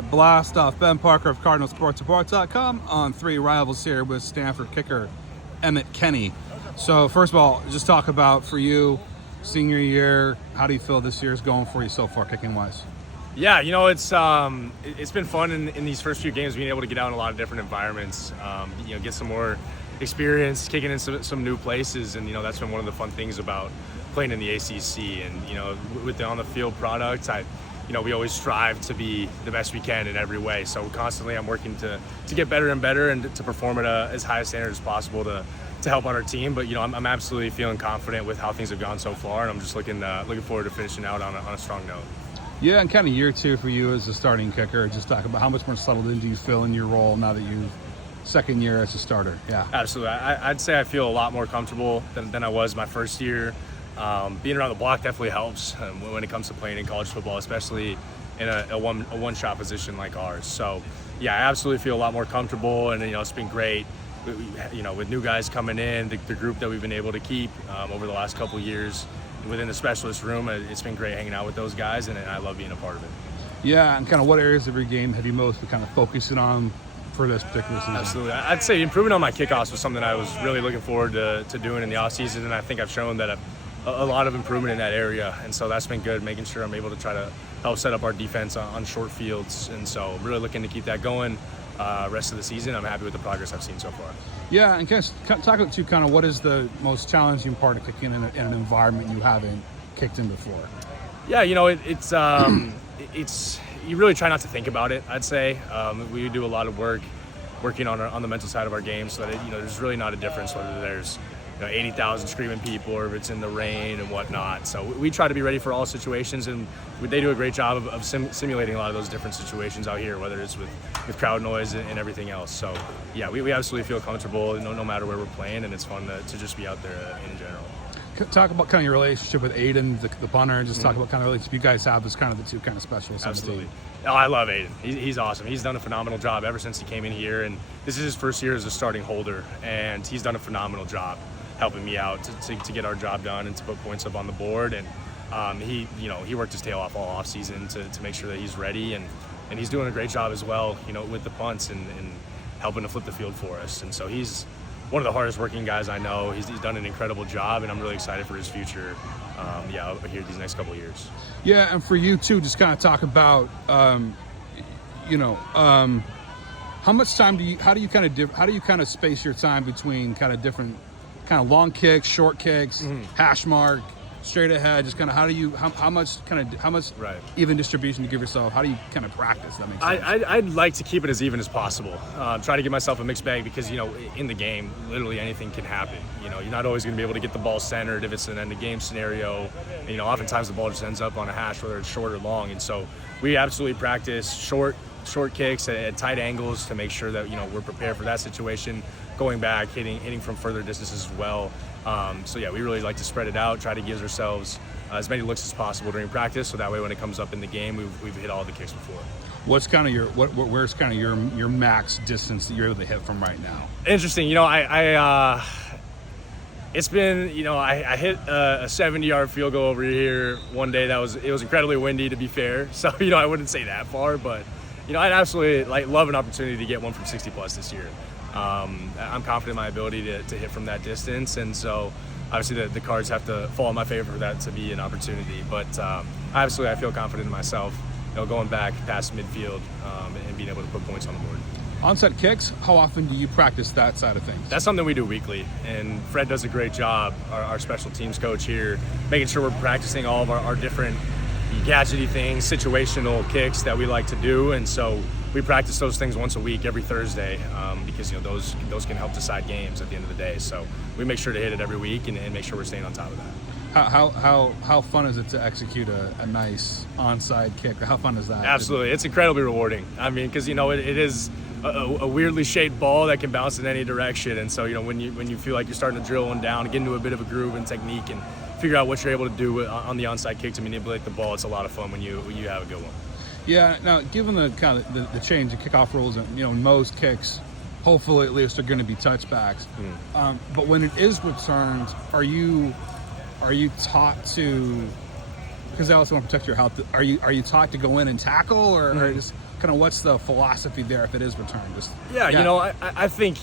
right, blast off. Ben Parker of CardinalSportsReport.com on Three Rivals here with Stanford kicker Emmet Kenney. So first of all, just talk about for you, senior year, how do you feel this year is going for you so far, kicking-wise? Yeah, it's been fun in these first few games being able to get out in a lot of different environments, get some more experience kicking in some new places, and that's been one of the fun things about playing in the ACC. And with the on-the-field product, we always strive to be the best we can in every way. So constantly I'm working to get better and better and to perform at as high a standard as possible to help on our team. But I'm absolutely feeling confident with how things have gone so far, and I'm just looking forward to finishing out on a strong note. Yeah, and kind of year two for you as a starting kicker. Just talk about how much more settled in do you feel in your role now that you've second year as a starter? Yeah, absolutely. I'd say I feel a lot more comfortable than I was my first year. Being around the block definitely helps when it comes to playing in college football, especially in a one-shot position like ours. So, yeah, I absolutely feel a lot more comfortable, and it's been great. With new guys coming in, the group that we've been able to keep over the last couple of years within the specialist room, it's been great hanging out with those guys, and I love being a part of it. Yeah, and kind of what areas of your game have you most been kind of focusing on for this particular season? Absolutely. I'd say improving on my kickoffs was something I was really looking forward to doing in the offseason, and I think I've shown that a lot of improvement in that area, and so that's been good, making sure I'm able to try to help set up our defense on short fields, and so I'm really looking to keep that going rest of the season. I'm happy with the progress I've seen so far. Yeah, and talk about kind of what is the most challenging part of kicking in an environment you haven't kicked in before? Yeah, it's you really try not to think about it, I'd say. We do a lot of working on the mental side of our game, so that there's really not a difference whether there's 80,000 screaming people or if it's in the rain and whatnot. So we try to be ready for all situations, and they do a great job of simulating a lot of those different situations out here, whether it's with crowd noise and everything else. So yeah, we absolutely feel comfortable no matter where we're playing, and it's fun to just be out there in general. Talk about kind of your relationship with Aiden, the punter, and just talk about kind of relationship you guys have as kind of the two kind of specialists. Absolutely. Oh, I love Aiden. He's awesome. He's done a phenomenal job ever since he came in here, and this is his first year as a starting holder, and he's done a phenomenal job helping me out to get our job done and to put points up on the board. And he worked his tail off all off season to make sure that he's ready, and he's doing a great job as well, with the punts and helping to flip the field for us. And so he's one of the hardest working guys I know. He's done an incredible job, and I'm really excited for his future here these next couple of years. Yeah, and for you too, just kind of talk about how much time how do you kind of space your time between kind of different kind of long kicks, short kicks, hash mark, straight ahead, just kind of how much right. even distribution you give yourself? How do you kind of practice? That makes sense. I'd like to keep it as even as possible. Try to give myself a mixed bag because, in the game, literally anything can happen. You're not always going to be able to get the ball centered if it's an end of game scenario. Oftentimes the ball just ends up on a hash, whether it's short or long. And so we absolutely practice short kicks at tight angles to make sure that, we're prepared for that situation. Going back, hitting from further distances as well. We really like to spread it out, try to give ourselves as many looks as possible during practice, so that way when it comes up in the game, we've hit all the kicks before. What's kind of where's kind of your max distance that you're able to hit from right now? Interesting. It's been, I hit a 70-yard field goal over here one day. It was incredibly windy, to be fair. So, I wouldn't say that far, but, I'd absolutely love an opportunity to get one from 60 plus this year. I'm confident in my ability to hit from that distance, and so obviously the cards have to fall in my favor for that to be an opportunity. But absolutely, I feel confident in myself, going back past midfield and being able to put points on the board. Onside kicks, how often do you practice that side of things? That's something we do weekly, and Fred does a great job, our special teams coach here, making sure we're practicing all of our different gadgety things, situational kicks that we like to do, and so we practice those things once a week, every Thursday, because those can help decide games at the end of the day. So we make sure to hit it every week and make sure we're staying on top of that. How fun is it to execute a nice onside kick? How fun is that? Absolutely, it's incredibly rewarding. I mean, because it is a weirdly shaped ball that can bounce in any direction, and so when you feel like you're starting to drill one down, get into a bit of a groove and technique, and figure out what you're able to do on the onside kick to manipulate the ball, it's a lot of fun when you have a good one. Yeah. Now, given the kind of the change in kickoff rules, and most kicks, hopefully at least, are going to be touchbacks. But when it is returned, are you taught to? Because I also want to protect your health. Are you taught to go in and tackle, or just kind of what's the philosophy there if it is returned? Yeah, you know, I think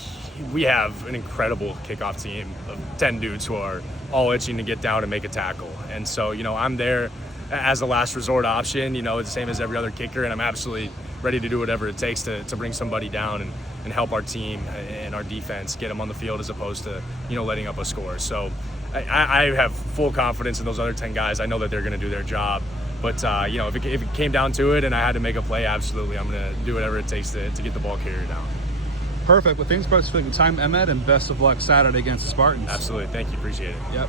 we have an incredible kickoff team of 10 dudes who are all itching to get down and make a tackle. And so, you know, I'm there as a last resort option, you know, the same as every other kicker, and I'm absolutely ready to do whatever it takes to bring somebody down and help our team and our defense get them on the field as opposed to, you know, letting up a score. So I have full confidence in those other 10 guys. I know that they're going to do their job. But, you know, if it came down to it and I had to make a play, absolutely, I'm going to do whatever it takes to get the ball carrier down. Perfect. Well, thanks for taking the time, Emmet, and best of luck Saturday against the Spartans. Absolutely. Thank you. Appreciate it. Yep.